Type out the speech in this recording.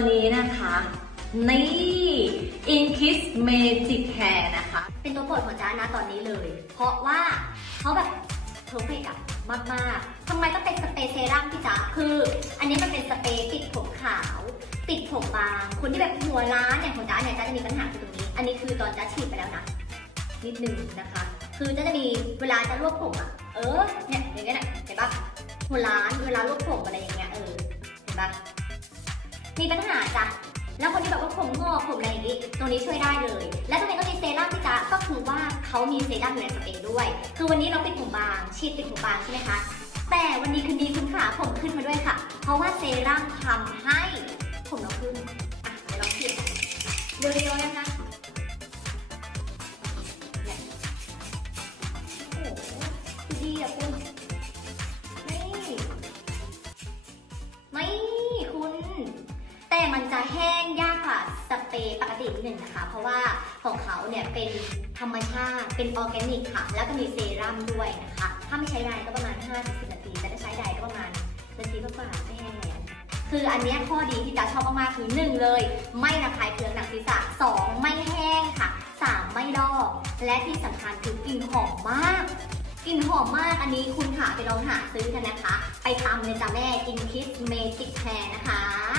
วันนี้นะคะ นี่ Inkiss Magic Hair นะคะ เป็นตัวโปรดของจ้านะตอนนี้เลย เพราะว่าเขาแบบเพอร์เฟกอะมากๆทำไมต้องเป็นสเปรย์เซรั่มพี่จ๊ะคือ อันนี้มันเป็นสเปรย์ติดผมขาว ติดผมบาง คนที่แบบหัวล้านอย่างของจ้าเนี่ยจ้าจะมีปัญหาคือตรงนี้ อันนี้คือตอนจ้าฉีดไปแล้วนะ นิดนึงนะคะ คือจ้าจะมีเวลาจะรวบผมอะเออเนี่ยอย่างเงี้ยนะเห็นปะหัวล้านเวลารวบผมอะไรอย่างเงี้ยเออเห็นปะ มีปัญหาจ้ะแล้วคนที่แบบว่าผมงอกผมอะไรอย่างงี้ตรงนี้ช่วยได้เลย และทำไมต้องมีเซรั่มพี่จ๊ะก็คือว่าเขามีเซรั่มอยู่ในสเปรย์ด้วย คือวันนี้เราติดผมบางฉีดติดผมบางใช่ไหมคะ แต่วันนี้คืนดีคุณขาผมขึ้นมาด้วยค่ะ เพราะว่าเซรั่มทำให้ผมเราขึ้นอะเดี๋ยวเราฉีดเร็วๆนะคะโอ้โหดูดีอะคุณ ย์ปกตินิดหนึ่งนะคะ เพราะว่าของเขาเนี่ยเป็นธรรมชาติ เป็นออร์แกนิกค่ะ แล้วก็มีเซรั่มด้วยนะคะ ถ้าไม่ใช้ไดก็ประมาณ 5-10 นาที แต่ถ้าใช้ไดก็ประมาณนาทีกว่าๆไม่แห้งแล้วคืออันนี้ข้อดีที่จะชอบมากๆคือหนึ่งเลย ไม่ระคายเคืองหนังศีรษะสองไม่แห้งค่ะสามไม่ลอก และที่สำคัญคือกลิ่นหอมมากกลิ่นหอมมากอันนี้คุณหาไปลองหาซื้อกันนะคะ ไปทำเลยจ้ะแม่ Inkiss Magic Hair นะคะ